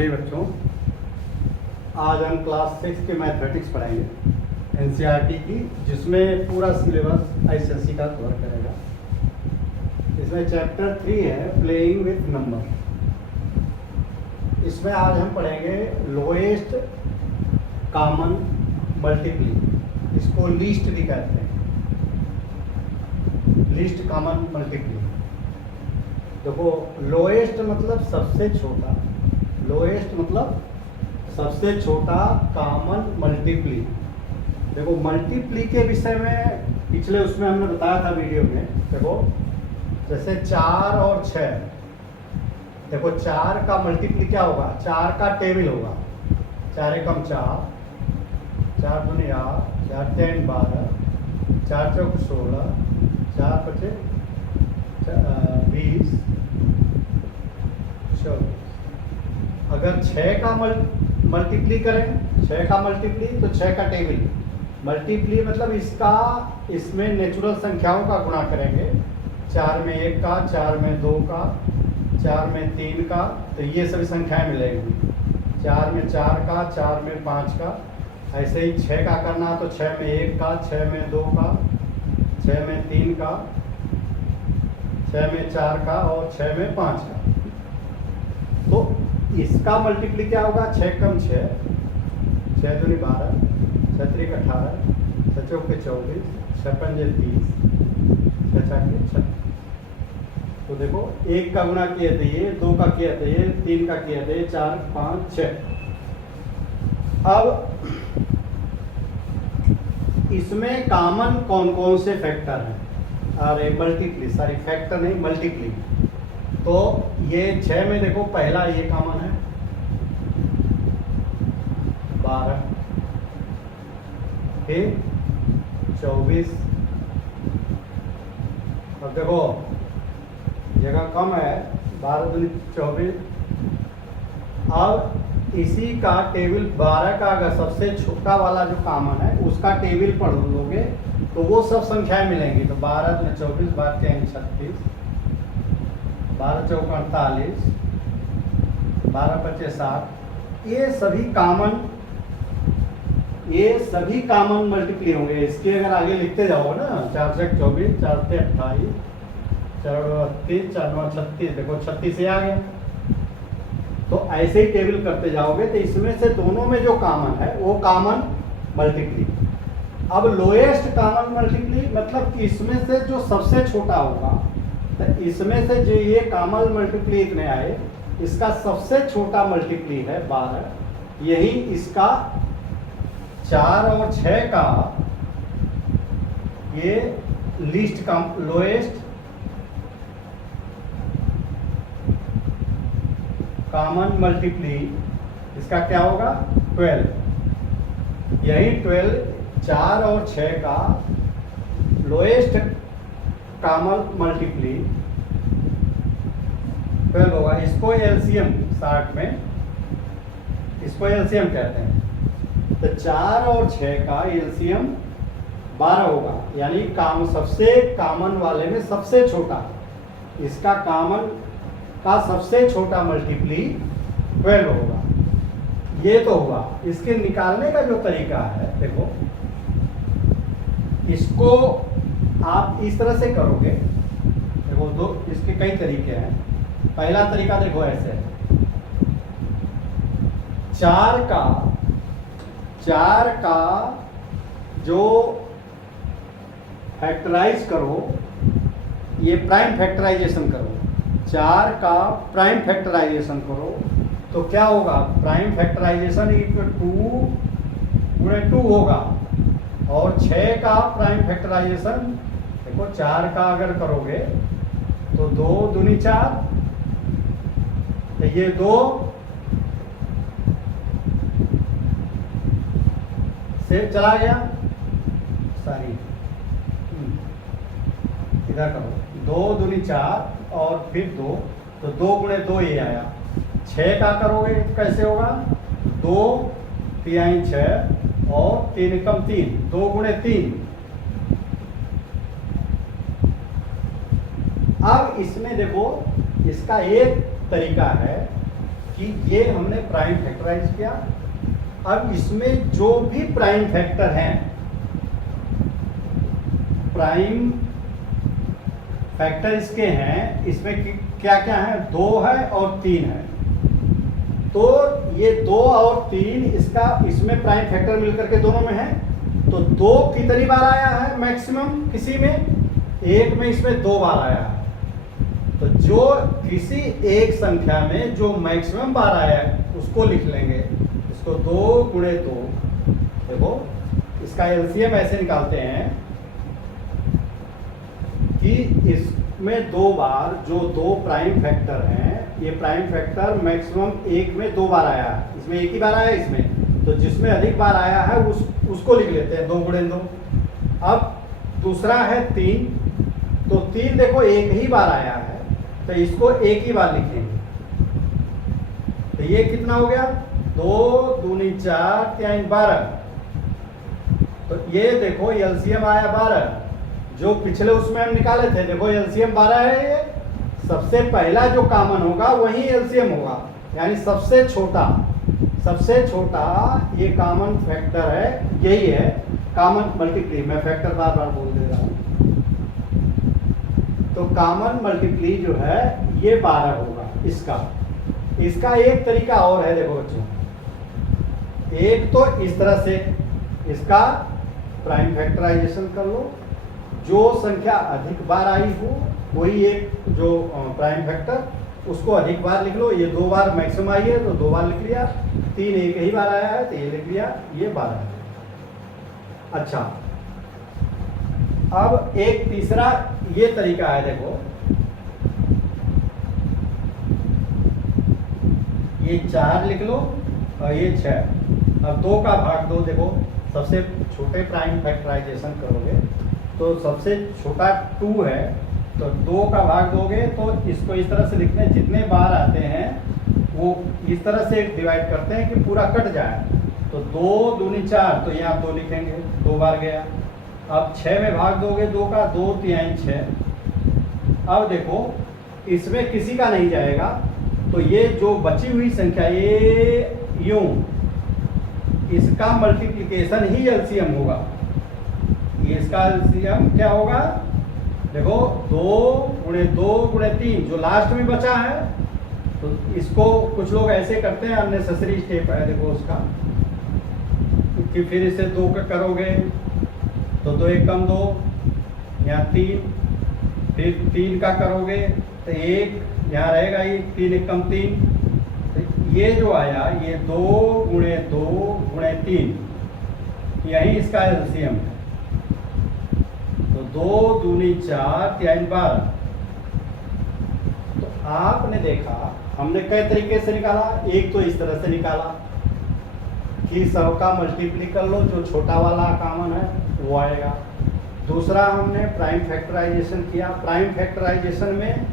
प्रिय बच्चों, आज हम क्लास 6 के मैथमेटिक्स पढ़ाएंगे एनसीईआरटी की, जिसमें पूरा सिलेबस आईसीएसई का कवर करेगा। इसमें चैप्टर 3 है प्लेइंग विथ नंबर। इसमें आज हम पढ़ेंगे लोएस्ट कॉमन मल्टीप्ली, इसको लीस्ट भी कहते हैं, लीस्ट कॉमन मल्टीप्ली। देखो, लोएस्ट मतलब सबसे छोटा, लोएस्ट मतलब सबसे छोटा कॉमन मल्टीप्ली। देखो, मल्टीप्ली के विषय में पिछले उसमें हमने बताया था वीडियो में। देखो, जैसे 4 और 6, देखो 4 का मल्टीप्ली क्या होगा, 4 का टेबल होगा 4 एकम 4, 4 दूनी 8, 4 3 12, 4 चौक 16, 4 पचे 20, 24। अगर 6 का मल्टीप्ली करें, 6 का मल्टीप्ली तो 6 का टेबल। मल्टीप्ली मतलब इसका, इसमें नेचुरल संख्याओं का गुणा करेंगे। 4 में 1 का, 4 में 2 का, 4 में 3 का, तो ये सभी संख्याएं मिलेंगी। 4 में 4 का, 4 में 5 का। ऐसे ही 6 का करना तो 6 में 1 का, 6 में 2 का, 6 में 3 का, 6 में 4 का और 6 में 5 का। तो इसका मल्टीप्ली क्या होगा, 6 कम 6, 6 दूनी 12, 6 त्रिक 18, 6 चौके 24, 6 पंजे 30, 6 छक्के 36। तो देखो, 1 का गुणा किया था ये, 2 का किया था ये, 3 का किया था ये, 4 5 6। अब इसमें कॉमन कौन कौन से फैक्टर हैं? अरे मल्टीप्ली, सॉरी फैक्टर नहीं, मल्टीप्ली। तो ये 6 में देखो, पहला ये कॉमन है 12, फिर 24। अब देखो जगह कम है, 12 दूनी 24। अब इसी का टेबल 12 का अगर सबसे छोटा वाला जो कॉमन है उसका टेबल पढ़ लोगे तो वो सब संख्याएं मिलेंगी। तो 12 दूनी 24, 12 3 36, 12 चौक 48, 12 पच्चीस 60। ये सभी कॉमन मल्टीप्ली होंगे। इसके अगर आगे लिखते जाओ ना, 4 से 24, 4 से 28, 4 32, 4 9 36, देखो 36 से आ गया। तो ऐसे ही टेबल करते जाओगे तो इसमें से दोनों में जो कॉमन है वो कॉमन मल्टीप्ली। अब लोएस्ट कॉमन मल्टीप्ली मतलब कि इसमें से जो सबसे छोटा होगा, तो इसमें से जो ये कॉमन मल्टीप्ली इतने आए, इसका सबसे छोटा मल्टीप्ली है 12। यही इसका 4 और 6 का ये लीस्ट लोएस्ट कॉमन मल्टीप्ली, इसका क्या होगा 12। यही 12 4 और 6 का लोएस्ट कॉमन मल्टीप्ली 12 होगा। इसको एलसीएम शॉर्ट में, इसको एलसीएम कहते हैं। तो 4 और 6 का एलसीएम 12 होगा, यानी सबसे कॉमन वाले में सबसे छोटा, इसका कॉमन का सबसे छोटा मल्टीप्ली 12 होगा। ये तो हुआ। इसके निकालने का जो तरीका है, देखो इसको आप इस तरह से करोगे। देखो, इसके कई तरीके हैं। पहला तरीका देखो ऐसे, 4 का जो फैक्टराइज करो, ये प्राइम फैक्टराइजेशन करो। 4 का प्राइम फैक्टराइजेशन करो तो क्या होगा, प्राइम फैक्टराइजेशन 2 होगा। और 6 का प्राइम फैक्टराइजेशन, देखो 4 का अगर करोगे तो 2 दूनी 4, तो ये 2 से चला गया, सॉरी इधर करो, 2 दूनी 4 और फिर 2, तो 2 गुणे 2 ये आया। 6 का करोगे कैसे होगा, 2 3 6 और 3 एकम 3, 2 गुणे 3। अब इसमें देखो, इसका एक तरीका है कि ये हमने प्राइम फैक्टराइज किया। अब इसमें जो भी प्राइम फैक्टर हैं, प्राइम फैक्टर इसके हैं, इसमें क्या क्या है, 2 है और 3 है। तो ये 2 और 3 इसका, इसमें प्राइम फैक्टर मिलकर के दोनों में है। तो 2 कितनी बार आया है मैक्सिमम, किसी में एक में, इसमें 2 बार आया है। तो जो किसी एक संख्या में जो मैक्सिमम बार आया है उसको लिख लेंगे, इसको 2 गुणे 2। देखो इसका एलसीएम ऐसे निकालते हैं कि इसमें 2 बार जो 2 प्राइम फैक्टर हैं, ये प्राइम फैक्टर मैक्सिमम एक में 2 बार आया है, इसमें एक ही बार आया है इसमें। तो जिसमें अधिक बार आया है उसको लिख लेते हैं 2 गुणे 2। अब दूसरा है 3, तो 3 देखो एक ही बार आया है, तो इसको एक ही बार लिखेंगे। तो ये कितना हो गया, 2 दूनी 4 3 12। तो ये देखो एलसीएम आया 12। जो पिछले उसमें हम निकाले थे, देखो एलसीएम 12 है। ये सबसे पहला जो कॉमन होगा वही एलसीएम होगा, यानी सबसे छोटा ये कॉमन फैक्टर है, यही है कॉमन मल्टीप्ली। मैं फैक्टर बार बार बोल दे रहा हूं। तो कॉमन मल्टीप्ली जो है ये 12 होगा इसका एक तरीका और है, देखो बच्चों। एक तो इस तरह से इसका प्राइम फैक्टराइजेशन कर लो, जो संख्या अधिक बार आई हो वही एक जो प्राइम फैक्टर उसको अधिक बार लिख लो। ये 2 बार मैक्सिमम आई है तो 2 बार लिख लिया, 3 एक ही बार आया है तो ये लिख लिया, ये 12 है। अच्छा, अब एक तीसरा ये तरीका है, देखो ये 4 लिख लो और ये 6। अब 2 का भाग 2, देखो सबसे छोटे प्राइम फैक्टराइजेशन करोगे तो सबसे छोटा 2 है, तो 2 का भाग दोगे तो इसको इस तरह से लिखते हैं, जितने बार आते हैं वो इस तरह से डिवाइड करते हैं कि पूरा कट जाए। तो 2 दूनी 4, तो यहाँ 2 लिखेंगे, 2 बार गया। अब 6 में भाग दोगे 2 का, 2 3 6। अब देखो इसमें किसी का नहीं जाएगा, तो ये जो बची हुई संख्या ये यूं, इसका मल्टीप्लिकेशन ही एलसीएम होगा। इसका एलसीएम क्या होगा, देखो 2 गुणे 2 गुणे 3 जो लास्ट में बचा है। तो इसको कुछ लोग ऐसे करते हैं, अननेसेसरी स्टेप है देखो उसका, कि फिर इसे 2 का करोगे तो 2 एक कम 2, यहाँ 3, फिर 3 का करोगे तो 1 यहाँ रहेगा, ये 3 एक कम 3। तो ये जो आया ये 2 गुणे 2 गुणे 3, यही इसका एलसीएम है। तो 2 दूनी 4 3 12। तो आपने देखा हमने कई तरीके से निकाला। एक तो इस तरह से निकाला कि सबका मल्टीप्ली कर लो, जो छोटा वाला कॉमन है वो आएगा। दूसरा हमने प्राइम फैक्टराइजेशन किया। प्राइम फैक्टराइजेशन में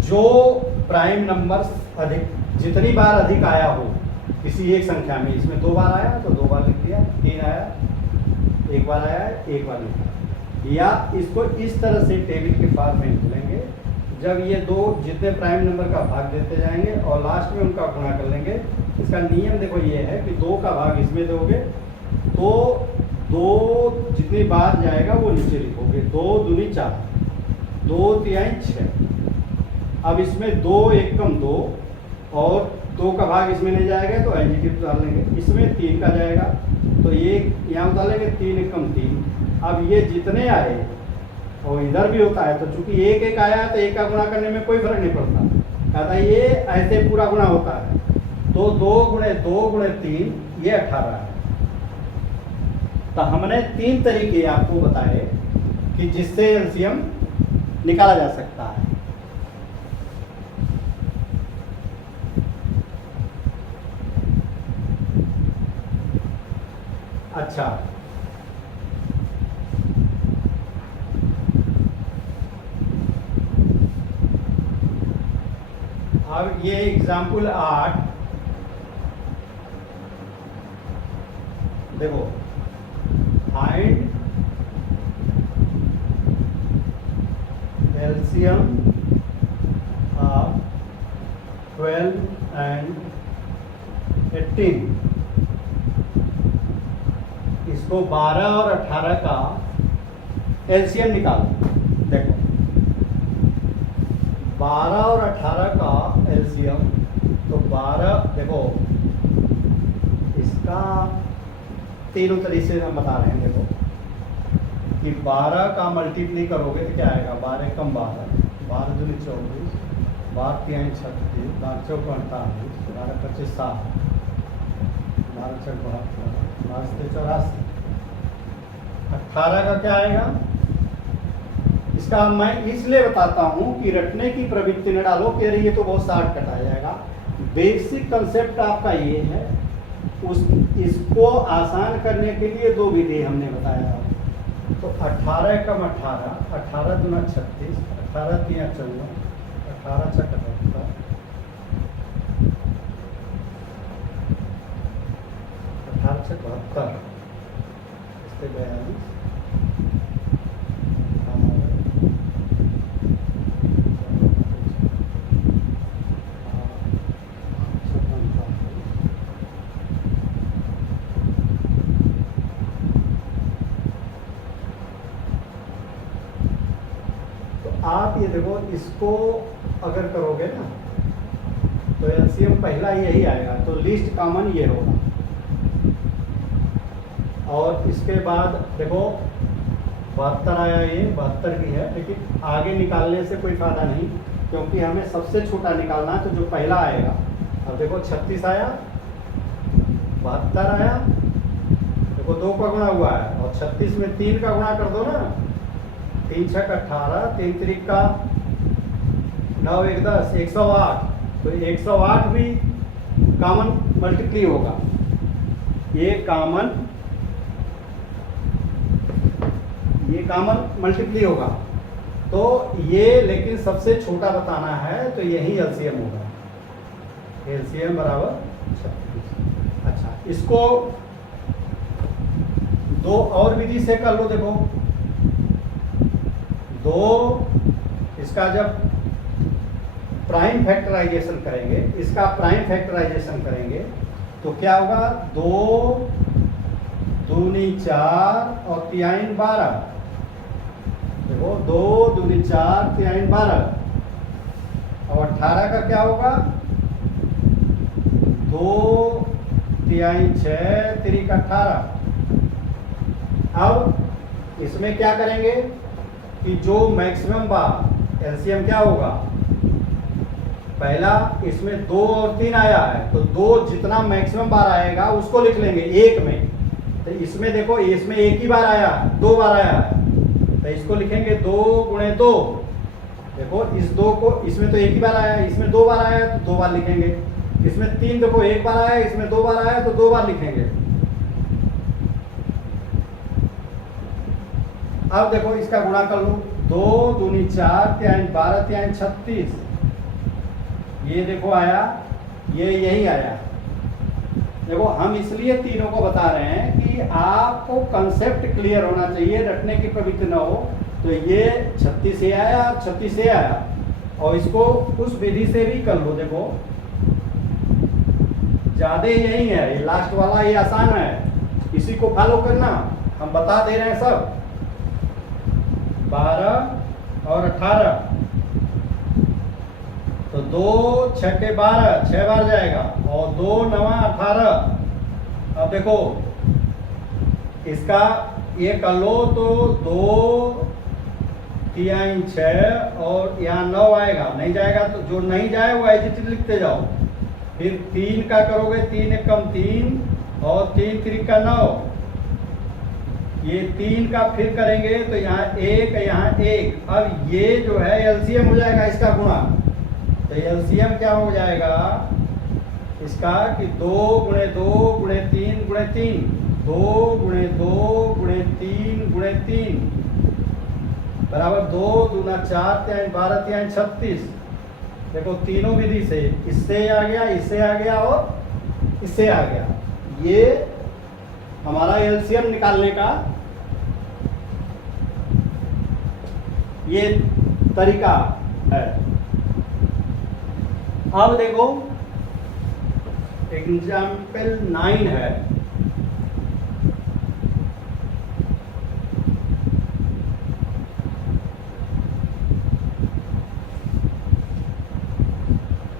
जो प्राइम नंबर अधिक, जितनी बार अधिक आया हो किसी एक संख्या में, इसमें 2 बार आया तो 2 बार लिख दिया, 3 आया 1 बार आया 1 बार लिखा। या इसको इस तरह से टेबल के फॉर्म में लिखेंगे, जब ये 2 जितने प्राइम नंबर का भाग देते जाएंगे और लास्ट में उनका गुणा कर लेंगे। इसका नियम देखो ये है कि 2 का भाग इसमें दोगे तो 2 जितनी बार जाएगा वो नीचे लिखोगे। 2 दूनी 4, 2 3 6। अब इसमें 2 एक कम 2 और 2 का भाग इसमें नहीं जाएगा तो एडजेक्टिव डाल लेंगे। इसमें 3 का जाएगा तो ये यहाँ डालेंगे, 3 एक कम 3। अब ये जितने आए और इधर भी होता है, तो चूंकि एक एक आया है तो एक का गुणा करने में कोई फर्क नहीं पड़ता, कहता है ये ऐसे पूरा गुणा होता है। तो 2 गुणे 2 गुणे 3 ये 18 है। तो हमने 3 तरीके आपको बताए कि जिससे एलसीएम निकाला जा सकता है। अच्छा, अब ये एग्जाम्पल 8 देखो, फाइंड एलसीएम ऑफ 12 12 and 18, इसको 12 और 18 का एलसीएम निकालो। देखो 12 और 18 का एलसीएम, तो 12 देखो इसका तीनों तरीके से हम बता रहे हैं। देखो कि 12 का मल्टीप्लाई करोगे तो क्या आएगा, 12 कम 12, 12 दूनी 24, 12 तीन 36, 12 चौक 48, 12 25 60, 12 चौक 72, 12 84। 18 का क्या आएगा, इसका मैं इसलिए बताता हूं कि रटने की प्रवृत्ति न डालो कि अरे ये तो बहुत शॉर्टकट आ जाएगा। बेसिक कंसेप्ट आपका ये है, इसको आसान करने के लिए दो विधि हमने बताया। तो 18 कम 18, 18 दूना 36, 18 तीन 54, 18 छः 78, 18 छः 72, इस पे 42, आप ये देखो, इसको अगर करोगे ना तो एलसीएम पहला यही आएगा, तो लिस्ट कॉमन ये होगा। और इसके बाद देखो 72 आया, ये 72 की है, लेकिन आगे निकालने से कोई फायदा नहीं क्योंकि हमें सबसे छोटा निकालना है, तो जो पहला आएगा। अब देखो 36 आया, 72 आया, देखो 2 का गुणा हुआ है और 36 में 3 का गुणा कर दो ना, 3 छः 18, 3 त्रिक का 9 1 10, 108। तो 108 भी कॉमन मल्टीप्लाई होगा, ये कॉमन मल्टीप्लाई होगा। तो ये लेकिन सबसे छोटा बताना है तो यही एलसीएम होगा, एलसीएम बराबर 36। अच्छा, इसको दो और विधि से कर लो। देखो दो, इसका जब प्राइम फैक्टराइजेशन करेंगे, इसका प्राइम फैक्टराइजेशन करेंगे तो क्या होगा, 2 दूनी 4 और 3 12। देखो 2 दूनी 4 3 12। और 18 का क्या होगा, 2 3 6 3 18। अब इसमें क्या करेंगे कि जो मैक्सिमम बार एलसीएम क्या होगा, पहला इसमें 2 और 3 आया है तो 2 जितना मैक्सिमम बार आएगा उसको लिख लेंगे एक में। तो इसमें देखो, इसमें एक ही बार आया, 2 बार आया है तो इसको लिखेंगे 2 गुणे 2। देखो इस 2 को, इसमें तो एक ही बार आया है, इसमें 2 बार आया है तो 2 बार लिखेंगे। इसमें 3 देखो एक बार आया है, इसमें 2 बार आया है तो 2 बार लिखेंगे। अब देखो इसका गुणा कर लो, 2 दूनी 4 3 12 3 36। ये देखो आया, ये यही आया। देखो हम इसलिए तीनों को बता रहे हैं कि आपको कंसेप्ट क्लियर होना चाहिए, रटने की प्रवृत्ति ना हो। तो ये 36 से आया, 36 से आया, और इसको उस विधि से भी कर लो। देखो ज्यादा यही है, ये लास्ट वाला ये आसान है, इसी को फॉलो करना, हम बता दे रहे हैं सब। 12 और 18, तो 2 6 के 12, 6 बार जाएगा, और 2 9 18। अब देखो इसका ये कर लो, तो 2 3 6 और यहाँ 9 आएगा, नहीं जाएगा तो जो नहीं जाए वो एजिट लिखते जाओ। फिर 3 का करोगे, 3 एक कम 3 और 3 3 का 9। ये 3 का फिर करेंगे तो यहाँ 1 यहाँ 1। अब ये जो है एलसीएम हो जाएगा इसका गुणा। तो एलसीएम क्या हो जाएगा इसका कि 2 गुणे 2 गुणे 3 गुणे 3, 2 गुणे 2 गुणे 3 गुणे 3 बराबर 2 दूना 4 3 12 3 36। देखो तीनों विधि से, इससे आ गया, इससे आ गया और इससे आ गया। ये हमारा एलसीएम निकालने का ये तरीका है। अब देखो एग्जाम्पल 9 है।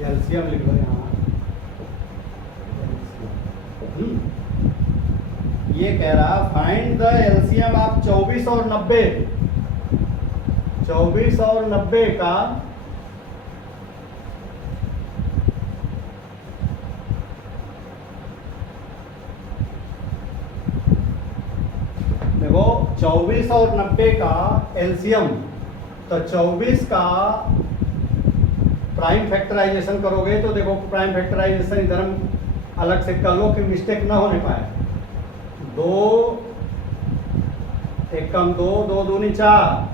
एलसीएम लिख लो यहाँ। ये कह रहा फाइंड द एलसीएम ऑफ 24 और 90। 24 और 90 का देखो 24 और 90 का एलसीएम, तो 24 का प्राइम फैक्टराइजेशन करोगे तो देखो प्राइम फैक्टराइजेशन इधर हम अलग से कर लो कि मिस्टेक ना होने पाए। 2 एक कम 2, 2 दूनी 4,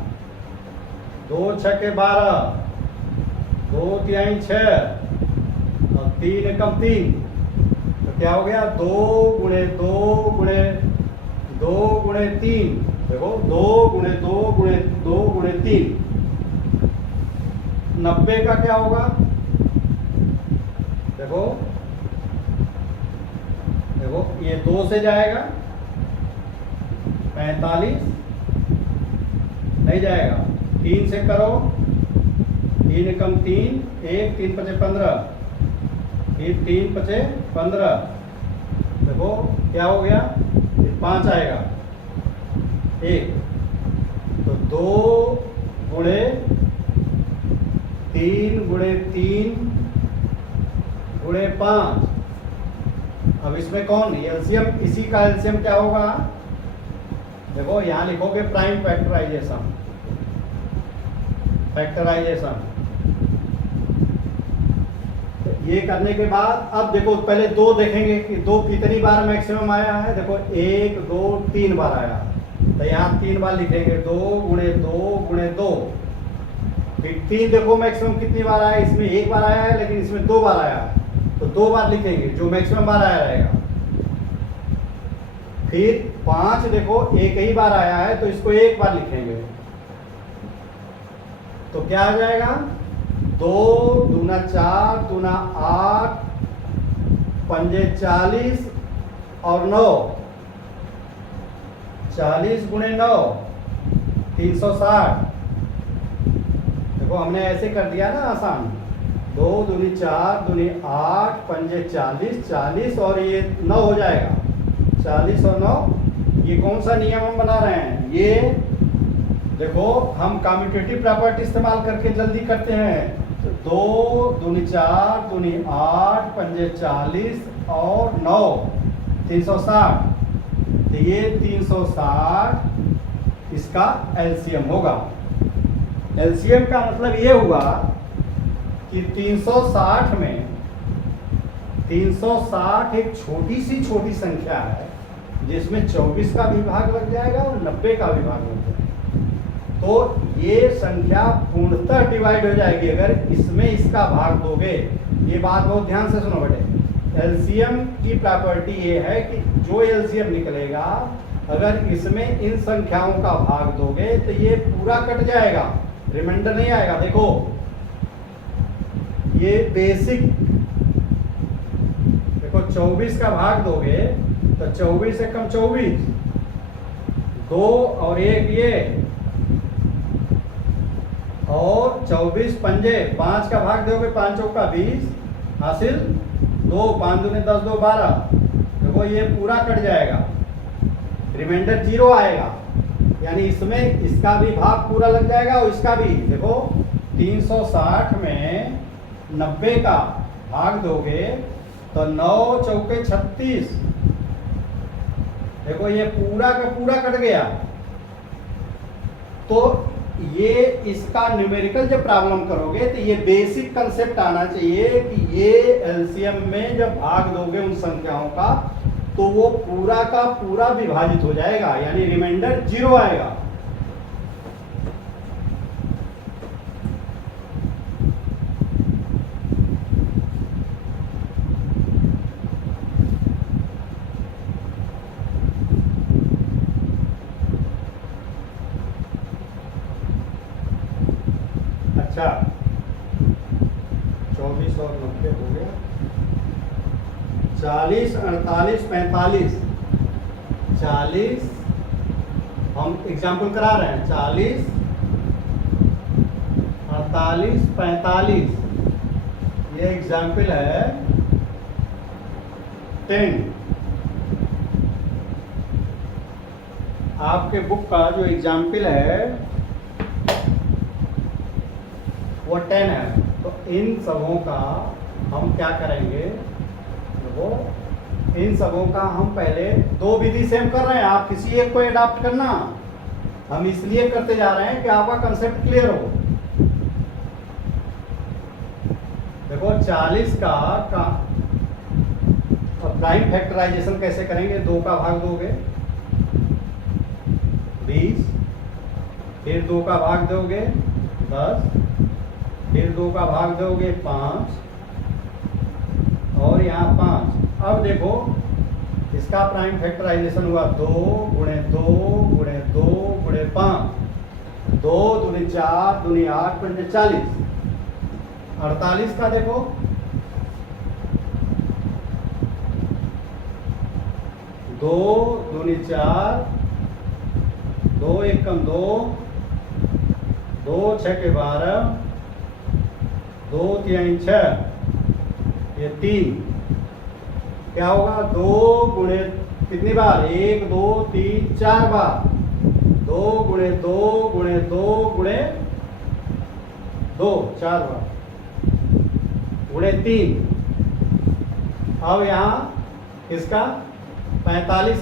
2 छक्के 12, 2 तिहाई 6 और 3 एकम 3, तो क्या हो गया 2 गुणे 2 गुणे 2 गुणे 3, देखो 2 गुणे 2 गुणे 2 गुणे 3। 90 का क्या होगा, देखो देखो ये 2 से जाएगा 45 नहीं जाएगा, 3 से करो 3 एकम 3, 1 3 पचे 15, फिर 3 पचे 15, देखो क्या हो गया 5 आएगा 1, तो 2 गुणे 3 गुणे 3 गुणे 5। अब इसमें कौन एलसीएम, इसी का एलसीएम क्या होगा, देखो यहां लिखोगे प्राइम फैक्टराइजेशन। ये करने के बाद अब देखो पहले 2 देखेंगे कि 2 कितनी बार मैक्सिमम आया है। देखो 1 2 3 बार आया, तो यहाँ 3 बार लिखेंगे 2 गुणे 2 गुणे 2। फिर 3 देखो मैक्सिमम कितनी बार आया, इसमें 1 बार आया है लेकिन इसमें 2 बार आया है, तो 2 बार लिखेंगे जो मैक्सिमम बार आया रहेगा। फिर 5 देखो एक ही बार आया है तो इसको 1 बार लिखेंगे, तो क्या आ जाएगा 2 दूना 4 दूना 8 पंजे 40 और 9, 40 गुणे 9 360। देखो हमने ऐसे कर दिया ना आसान, 2 दूनी 4 दूनी 8 पंजे 40, 40 और ये 9 हो जाएगा, 40 और 9। ये कौन सा नियम हम बना रहे हैं, ये देखो हम कम्यूटेटिव प्रॉपर्टी इस्तेमाल करके जल्दी करते हैं। तो 2 दूनी 4 दूनी 8 पंजे 40 और 9 360, तो ये 360 इसका एलसीएम होगा। एलसीएम का मतलब ये हुआ कि 360 में 360 एक छोटी संख्या है जिसमें 24 का भी भाग लग जाएगा और 90 का भी भाग लग जाएगा, तो ये संख्या पूर्णतः डिवाइड हो जाएगी अगर इसमें इसका भाग दोगे। ये बात बहुत ध्यान से सुनो बेटे, एलसीएम की प्रॉपर्टी ये है कि जो एलसीएम निकलेगा अगर इसमें इन संख्याओं का भाग दोगे तो ये पूरा कट जाएगा, रिमाइंडर नहीं आएगा। देखो ये बेसिक, देखो 24 का भाग दोगे तो 24 से कम 24, 2 और 1 ये, और 24 पंजे 5 का भाग दोगे 5 चौका 20 हासिल 2, 5 दूनी 10 2 12, देखो ये पूरा कट जाएगा, रिमाइंडर 0 आएगा, यानी इसमें इसका भी भाग पूरा लग जाएगा और इसका भी। देखो 360 में 90 का भाग दोगे तो 9 चौके 36, देखो ये पूरा का पूरा कट गया। तो ये इसका न्यूमेरिकल जब प्रॉब्लम करोगे तो ये बेसिक कंसेप्ट आना चाहिए कि ये एलसीएम में जब भाग दोगे उन संख्याओं का तो वो पूरा का पूरा विभाजित हो जाएगा, यानी रिमाइंडर 0 आएगा। अच्छा 24 और 90 हो गया। 40, 48, 45, 40, हम एग्जाम्पल करा रहे हैं, 40, 48, 45, ये एग्जाम्पल है 10। आपके बुक का जो एग्जाम्पल है वो 10 है। तो इन सबों का हम क्या करेंगे, वो इन सबों का हम पहले दो विधि से हम कर रहे हैं, आप किसी एक को अडॉप्ट करना। हम इसलिए करते जा रहे हैं कि आपका कंसेप्ट क्लियर हो। देखो 40 का प्राइम फैक्टराइजेशन कैसे करेंगे, 2 का भाग दोगे 20, फिर 2 का भाग दोगे 10, फिर 2 का भाग दोगे 5 और यहाँ 5। अब देखो इसका प्राइम फैक्टराइजेशन हुआ 2 गुणे 2 गुणे 2 गुणे 5, 2 दूनी 4 दूनी 8 पंजे 40। 48 का देखो 2 दूनी 4, 2 एकम 2, 2 6 के 12, 2 3 6, ये 3 क्या होगा, 2 गुणे कितनी बार, 1 2 3 4 बार, 2 गुणे 2 गुणे 2 गुणे 2 4 बार गुणे 3। अब यहाँ इसका 45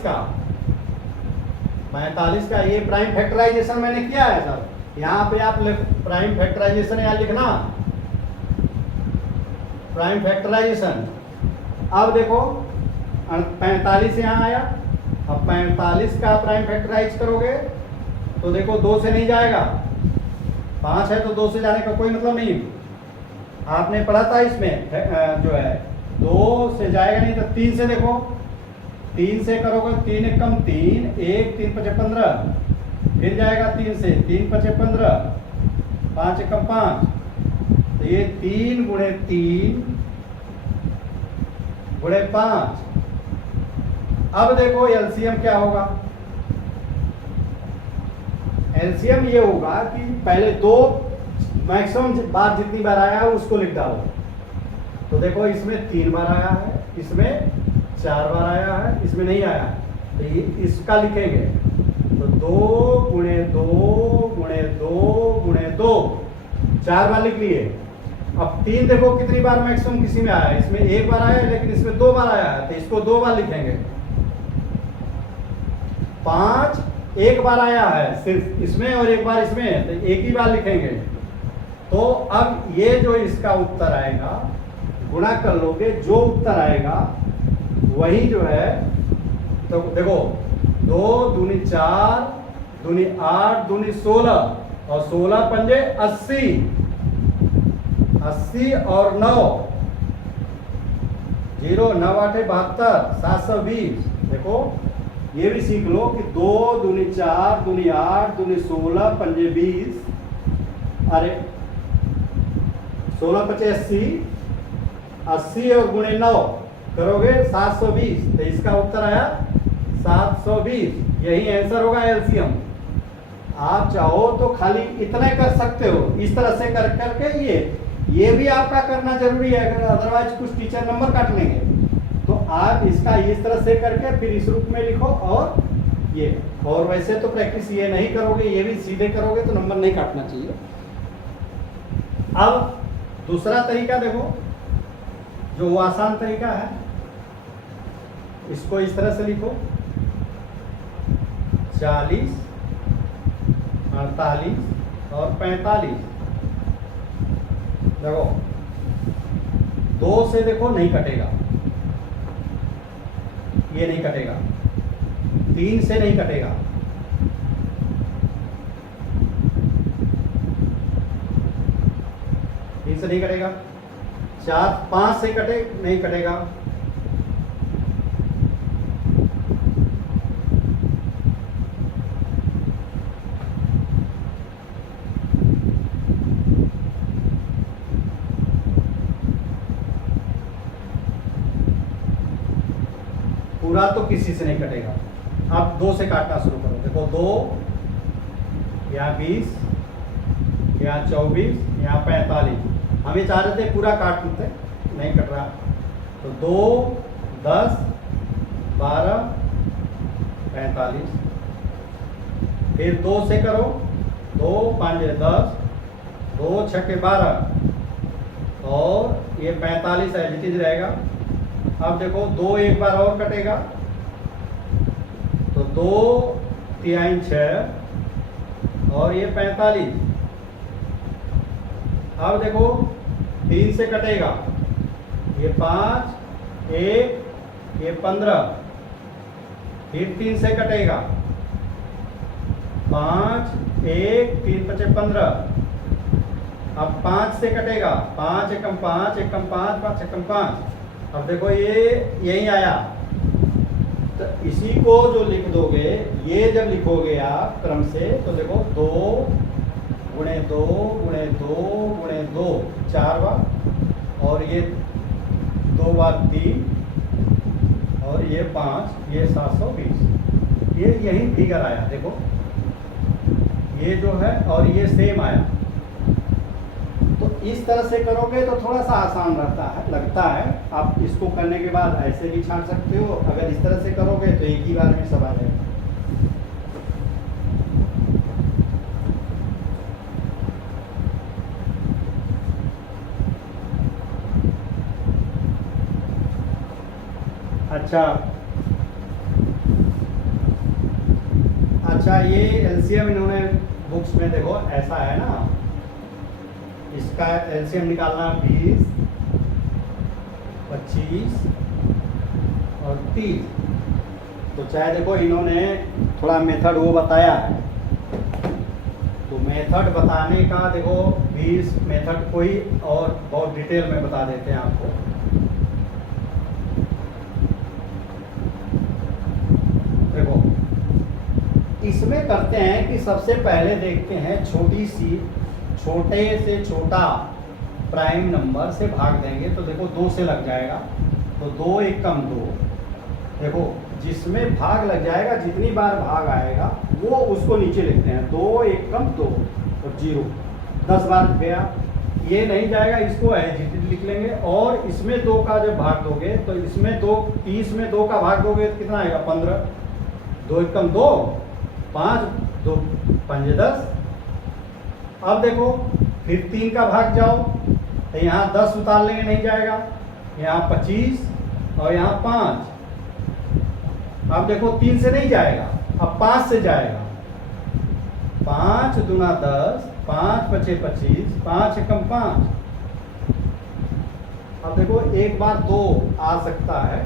का ये प्राइम फैक्टराइजेशन मैंने किया है सर। यहाँ पे आप प्राइम फैक्टराइजेशन यहाँ लिखना, प्राइम फैक्टराइजेशन। अब देखो 45 यहाँ आया, अब 45 का प्राइम फैक्टराइज करोगे तो देखो 2 से नहीं जाएगा, 5 है तो 2 से जाने का कोई मतलब नहीं। आपने पढ़ा था इसमें जो है 2 से जाएगा नहीं, तो 3 से देखो, 3 से करोगे 3 एकम 3, 1 3 5 15, फिर जाएगा 3 से, 3 5 15, 5 एकम 5, तो ये 3 गुणे 3 गुणे 5। अब देखो एलसीएम क्या होगा, एलसीएम ये होगा कि पहले 2 मैक्सिमम बार जितनी बार आया है उसको लिख डालो। तो देखो इसमें 3 बार आया है, इसमें 4 बार आया है, इसमें नहीं आया, तो ये इसका लिखेंगे। तो 2 गुणे 2 गुणे 2 गुणे 2, 4 बार लिख लिए। अब 3 देखो कितनी बार मैक्सिमम किसी में आया है, इसमें 1 बार आया है लेकिन इसमें 2 बार आया है, तो इसको 2 बार लिखेंगे। 5 1 बार आया है सिर्फ इसमें और 1 बार इसमें, तो 1 ही बार लिखेंगे। तो अब ये जो इसका उत्तर आएगा गुणा कर लोगे, जो उत्तर आएगा वही जो है, तो देखो 2 दूनी 4 दूनी 8 दूनी 16 और 16 पंजे 80, 80 और 9 0 9 8 72 720। देखो ये भी सीख लो कि 2 दूनी 4 दूनी 8 दूनी 16 पंजे 20, अरे 16 पचे 80, 80 और गुणे 9 करोगे 720, तो इसका उत्तर आया 720। यही आंसर होगा एलसीएम। आप चाहो तो खाली इतना कर सकते हो, इस तरह से कर करके ये भी आपका करना जरूरी है, अगर अदरवाइज कुछ टीचर नंबर काट लेंगे। तो आप इसका इस तरह से करके फिर इस रूप में लिखो, और वैसे तो प्रैक्टिस ये नहीं करोगे, ये भी सीधे करोगे तो नंबर नहीं काटना चाहिए। अब दूसरा तरीका देखो, जो वो आसान तरीका है, इसको इस तरह से लिखो 40 48 और 45। देखो 2 से देखो नहीं कटेगा, ये नहीं कटेगा, 3 से नहीं कटेगा, 3 से नहीं कटेगा, 4 5 से कटे नहीं कटेगा, 5 पूरा तो किसी से नहीं कटेगा। अब 2 से काटना शुरू करो। देखो 2, यहाँ 20, यहाँ 24, यहाँ 45। हम ये चाह रहे थे पूरा काटते, नहीं कट रहा। तो 2, 10, 12, 45। फिर 2 से करो, 2 5 10, 2 6 12 और ये 45 एज इट इज रहेगा। अब देखो 2 एक बार और कटेगा, तो 2 3 6 और ये 45। अब देखो 3 से कटेगा, ये 5 1 ये 15। फिर 3 से कटेगा, 5 1 3 5 15। अब 5 से कटेगा, 5 एकम 5 एकम 5 5 एकम 5। अब देखो ये यही आया। तो इसी को जो लिख दोगे, ये जब लिखोगे आप क्रम से, तो देखो 2 गुणे 2 गुणे 2 गुणे 2 4 बार, और ये 2 बार 3 और ये 5, ये 720। ये यही फिगर आया। देखो ये जो है और ये सेम आया। तो इस तरह से करोगे तो थोड़ा सा आसान लगता है। आप इसको करने के बाद ऐसे भी छांट सकते हो। अगर इस तरह से करोगे तो एक ही बार में सब आ जाएगा। अच्छा, ये एलसीएम इन्होंने बुक्स में देखो ऐसा है ना, इसका एलसीएम निकालना 20 25 और 30। तो चाहे देखो इन्होंने थोड़ा मेथड वो बताया है, तो मेथड बताने का देखो 20 मेथड कोई और बहुत डिटेल में बता देते हैं आपको। देखो इसमें करते हैं कि सबसे पहले देखते हैं छोटे से छोटा प्राइम नंबर से भाग देंगे। तो देखो 2 से लग जाएगा, तो 2 एकम 2। देखो जिसमें भाग लग जाएगा, जितनी बार भाग आएगा वो उसको नीचे लिखते हैं। 2 एकम 2 और 0 10 बार गया, ये नहीं जाएगा, इसको एज लिख लेंगे। और इसमें 2 का जब भाग दोगे तो इसमें 2 30 में 2 का भाग दोगे तो कितना आएगा 15। 2 एकम 2 5 2 5 10। अब देखो फिर 3 का भाग जाओ, तो यहाँ 10 उतार लेंगे, नहीं जाएगा। यहाँ 25 और यहाँ 5। अब देखो 3 से नहीं जाएगा, अब 5 से जाएगा। 5 दूना 10, 5 पचे 25, 5 एकम 5। अब देखो एक बार 2 आ सकता है,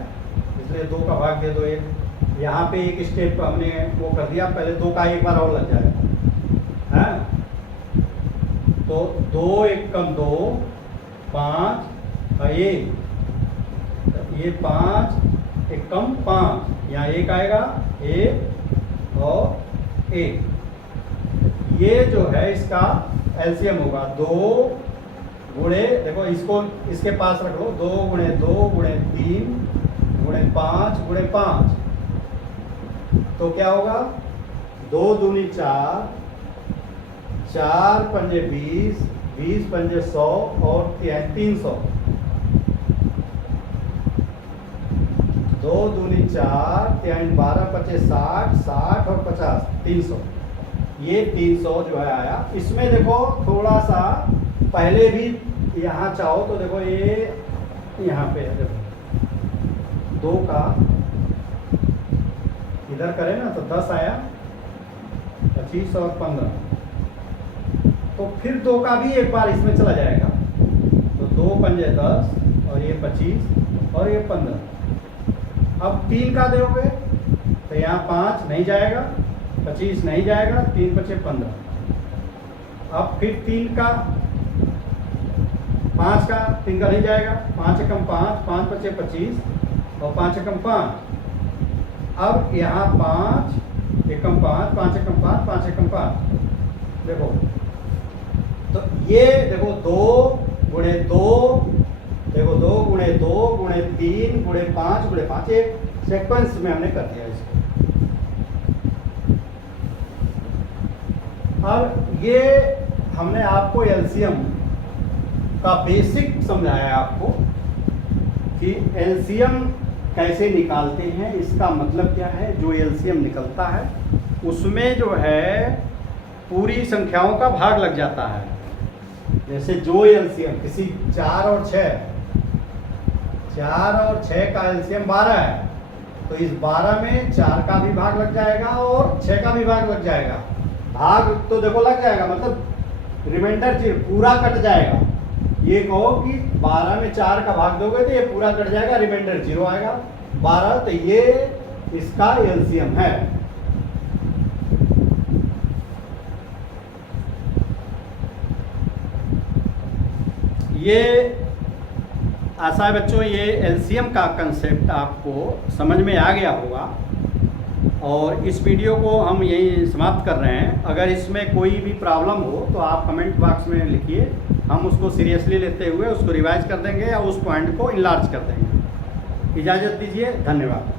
इसलिए 2 का भाग दे दो। एक यहाँ पे एक स्टेप हमने वो कर दिया, पहले 2 का एक बार और लग जाएगा, है। तो 2 एकम 2 5 और ये 5 एकम 5, यहाँ 1 आएगा, 1 और 1। ये जो है इसका एलसीएम होगा 2 गुणे, देखो इसको इसके पास रख लो, 2 गुणे 2 गुणे 3 गुणे 5 गुणे 5। तो क्या होगा 2 दूनी 4, 4 पंजे 20, 20 पंजे 100 और 300। 2 दूनी 4, 3 12 पचे 60, 60 और 50 300। ये 300 जो है आया। इसमें देखो थोड़ा सा पहले भी यहाँ चाहो तो देखो ये यहाँ पे है, देखो 2 का इधर करें ना तो 10 आया, 25 और 15। तो फिर 2 का भी एक बार इसमें चला जाएगा, तो 2 पंजे 10 और ये 25 और ये 15। अब 3 का दोगे तो यहाँ 5 नहीं जाएगा, 25 नहीं जाएगा, 3 पचे 15। अब फिर 3 का 5 का 3 का नहीं जाएगा, 5 एकम 5, 5 पचे 25 और 5 एकम 5। अब यहाँ 5 एकम 5, 5 एकम 5, 5 एकम 5। देखो तो ये देखो 2 गुणे 2, देखो 2 गुणे 2 गुणे 3 गुणे 5 गुणे 5, ये सीक्वेंस में हमने कर दिया इसको। अब ये हमने आपको एलसीएम का बेसिक समझाया आपको कि एलसीएम कैसे निकालते हैं, इसका मतलब क्या है। जो एलसीएम निकलता है उसमें जो है पूरी संख्याओं का भाग लग जाता है। जैसे जो एलसीएम किसी 4 और 6 का एलसीएम 12 है, तो इस 12 में 4 का भी भाग लग जाएगा और 6 का भी भाग लग जाएगा। भाग तो देखो लग जाएगा, मतलब रिमाइंडर पूरा कट जाएगा। ये कहो कि 12 में 4 का भाग दोगे तो ये पूरा कट जाएगा, रिमाइंडर 0 आएगा 12, तो ये इसका एलसीएम है। ये आशा है बच्चों ये एलसीएम का कंसेप्ट आपको समझ में आ गया होगा, और इस वीडियो को हम यही समाप्त कर रहे हैं। अगर इसमें कोई भी प्रॉब्लम हो तो आप कमेंट बॉक्स में लिखिए, हम उसको सीरियसली लेते हुए उसको रिवाइज कर देंगे या उस पॉइंट को इनलार्ज कर देंगे। इजाज़त दीजिए, धन्यवाद।